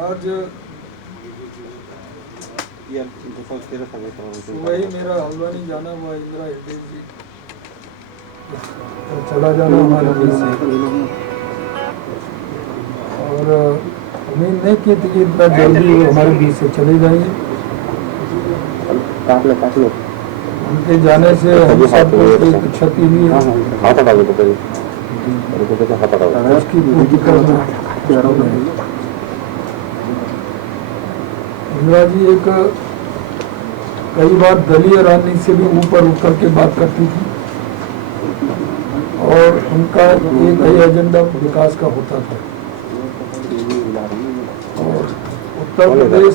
आज वही मेरा हल्द्वानी जाना हुआ इंदिरा हेरिटेज जी तो चला जाना हमारे बीच से, और उम्मीद नहीं की थी कि इतना जल्दी वो हमारे बीच से चले जाएंगे। उनके जाने से हम सबको एक क्षति हुई है, उसकी पूर्ति करना। इंदिरा जी एक कई बार दलीय राजनीति से भी ऊपर उठ करके बात करती थी, और उनका एक ही एजेंडा विकास का होता था। और उत्तर प्रदेश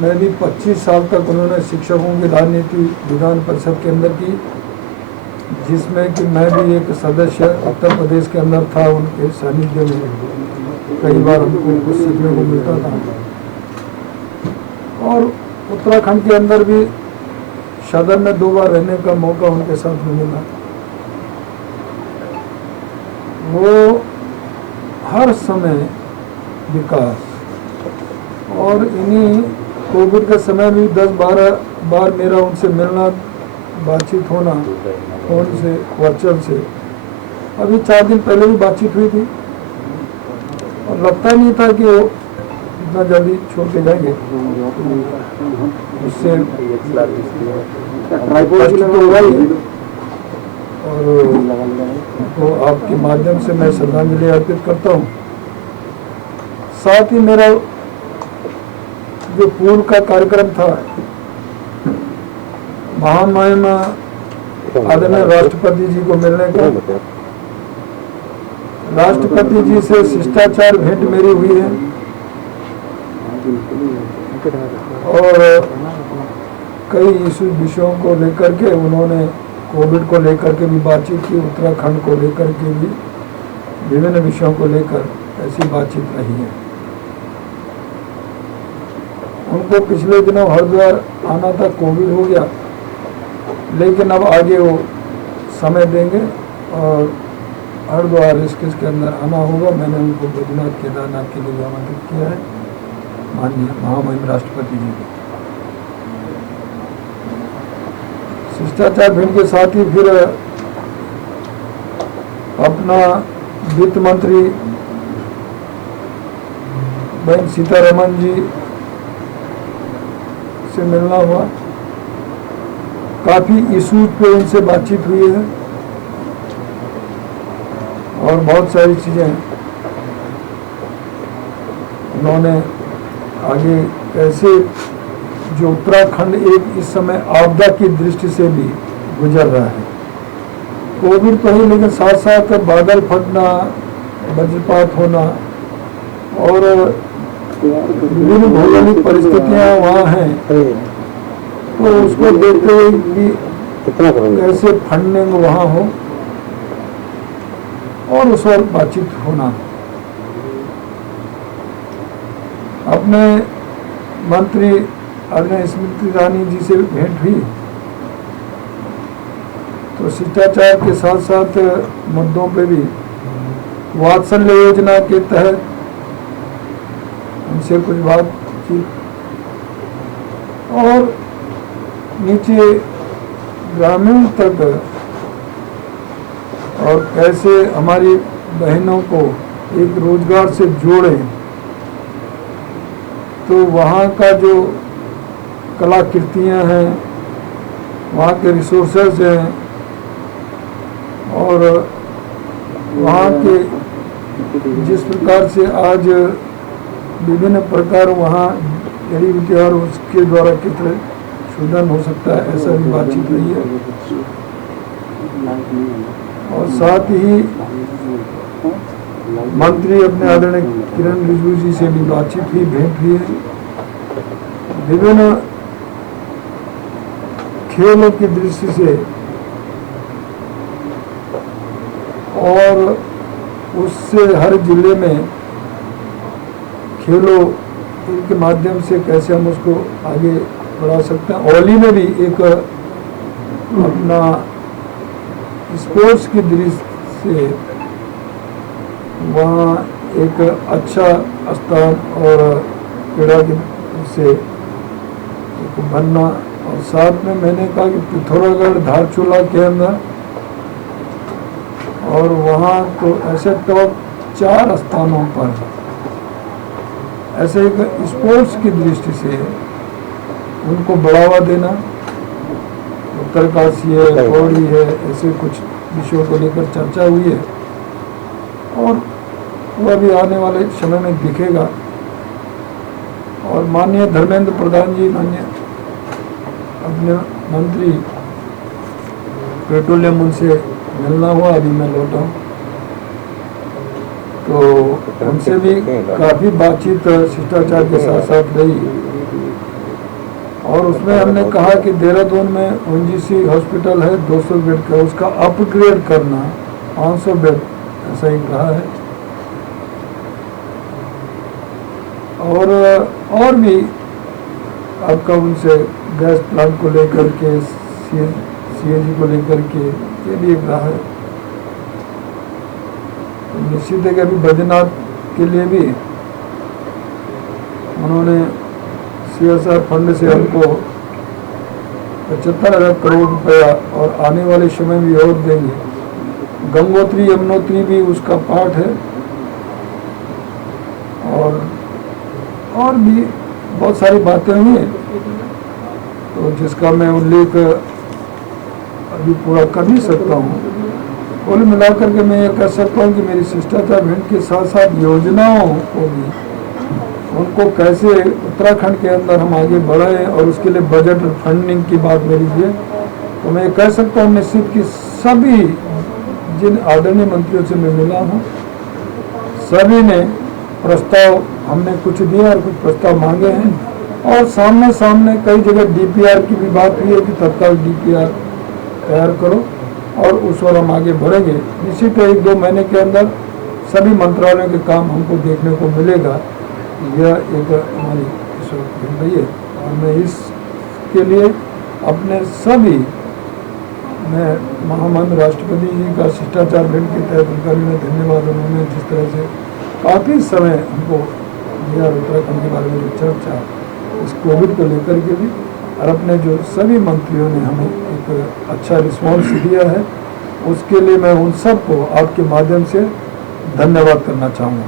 में भी 25 साल तक उन्होंने शिक्षकों की राजनीति विधान परिषद के अंदर की, जिसमें कि मैं भी एक सदस्य उत्तर प्रदेश के अंदर था। उनके सानिध्य में कई बार हमको कुछ सीखने को मिलता था, और उत्तराखंड के अंदर भी सदन में 2 बार रहने का मौका उनके साथ में मिला। वो हर समय विकास, और इन्हीं कोविड के समय भी 10-12 बार मेरा उनसे मिलना, बातचीत होना फोन से, वर्चुअल से। अभी 4 दिन पहले भी बातचीत हुई थी, और लगता नहीं था कि वो इतना जल्दी छोड़ के जाएंगे। उससे तो हुआ ही, और तो आपके माध्यम से मैं श्रद्धांजलि अर्पित करता हूँ। साथ ही मेरा जो पूर्व का कार्यक्रम था, महामहिम आदरणीय राष्ट्रपति जी को मिलने का, राष्ट्रपति जी से शिष्टाचार भेंट मेरी हुई है, और कई विषयों को लेकर के उन्होंने कोविड को लेकर के भी बातचीत की, उत्तराखंड को लेकर के भी विभिन्न विषयों को लेकर ऐसी बातचीत रही है। उनको पिछले दिनों हरिद्वार आना था, कोविड हो गया, लेकिन अब आगे वो समय देंगे और हरिद्वार ऋषिकेश के अंदर आना होगा। मैंने उनको बद्रीनाथ केदारनाथ के लिए आमंत्रित किया है, माननीय महामहिम राष्ट्रपति जी को। शिष्टाचार भेंट के साथ ही फिर अपना वित्त मंत्री बहन सीतारमण जी से मिलना हुआ। काफी इशूज पे उनसे बातचीत हुई है, और बहुत सारी चीजें उन्होंने आगे कैसे जो उत्तराखंड एक इस समय आपदा की दृष्टि से भी गुजर रहा है, कोविड तो ही, लेकिन साथ साथ बादल फटना, वज्रपात होना, और विभिन्न भौगोलिक परिस्थितियां वहाँ हैं, तो उसको देखते हुए भी कैसे फंडिंग वहाँ हो, और उस पर बातचीत होना। अपने मंत्री आदरणीय स्मृति ईरानी जी से भेंट हुई, तो शिष्टाचार के साथ साथ मुद्दों पे भी, वात्सल्य योजना के तहत उनसे कुछ बातचीत, और नीचे ग्रामीण तक, और कैसे हमारी बहनों को एक रोजगार से जोड़ें, तो वहाँ का जो कलाकृतियाँ हैं, वहाँ के रिसोर्सेज हैं, और वहाँ के जिस प्रकार से आज विभिन्न प्रकार वहाँ जड़ी बूटी और उसके द्वारा कितने शोधन हो सकता है, ऐसा भी बातचीत रही है। और साथ ही मंत्री अपने आदरणीय किरण रिजिजू जी से भी बातचीत हुई, भेंट हुई है। विभिन्न खेलों की दृष्टि से, और उससे हर जिले में खेलों के माध्यम से कैसे हम उसको आगे बढ़ा सकते हैं। औली में भी एक अपना स्पोर्ट्स की दृष्टि से वहाँ एक अच्छा स्थान और क्रीड़ा के से एक बनना, और साथ में मैंने कहा कि पिथौरागढ़ धारचूला के अंदर, और वहाँ तो ऐसे टॉप 4 स्थानों पर ऐसे एक स्पोर्ट्स की दृष्टि से उनको बढ़ावा देना, उत्तरकाशी है, पौड़ी है, ऐसे कुछ विषयों को लेकर चर्चा हुई है, और वह भी आने वाले समय में दिखेगा। और माननीय धर्मेंद्र प्रधान जी, माननीय अपने मंत्री पेट्रोलियम, उनसे मिलना हुआ, अभी मैं लौटा हूँ, तो उनसे भी काफ़ी बातचीत शिष्टाचार के साथ साथ रही, और उसमें हमने कहा कि देहरादून में ओएनजीसी हॉस्पिटल है 200 बेड का, उसका अपग्रेड करना 500 बेड ऐसा ही कहा है। और भी आपका उनसे गैस प्लांट को लेकर के, सीएनजी को लेकर के ये भी एक रहा है। निश्चित है कि अभी बद्रीनाथ के लिए भी उन्होंने CSR फंड से हमको 75,000 करोड़ रुपया और आने वाले समय में और देंगे। गंगोत्री यमुनोत्री भी उसका पार्ट है, और भी बहुत सारी बातें हुई हैं, तो जिसका मैं उल्लेख अभी पूरा कर नहीं सकता हूँ। कुल मिलाकर के मैं ये कह सकता हूँ कि मेरी शिष्टाचार भेंट के साथ साथ योजनाओं को भी, उनको कैसे उत्तराखंड के अंदर हम आगे बढ़ाएं, और उसके लिए बजट और फंडिंग की बात मेरी है, तो मैं कह सकता हूँ निश्चित कि सभी जिन आदरणीय मंत्रियों से मैं मिला हूँ, सभी ने प्रस्ताव, हमने कुछ दिया और कुछ प्रस्ताव मांगे हैं, और सामने सामने कई जगह DPR की भी बात हुई है कि तत्काल DPR तैयार करो, और उस ओर हम आगे बढ़ेंगे। निश्चित है 1-2 महीने के अंदर सभी मंत्रालयों के काम हमको देखने को मिलेगा। यह एक हमारी रही है, और मैं इसके लिए अपने सभी, मैं महामाननीय राष्ट्रपति जी का शिष्टाचार भेंट के तहत उनका भी मैं धन्यवाद, उन्होंने जिस तरह से काफ़ी समय हमको दिया उत्तराखंड के बारे में जो चर्चा, इस कोविड को लेकर के भी, और अपने जो सभी मंत्रियों ने हमें एक अच्छा रिस्पॉन्स दिया है, उसके लिए मैं उन सबको आपके माध्यम से धन्यवाद करना चाहूँगा।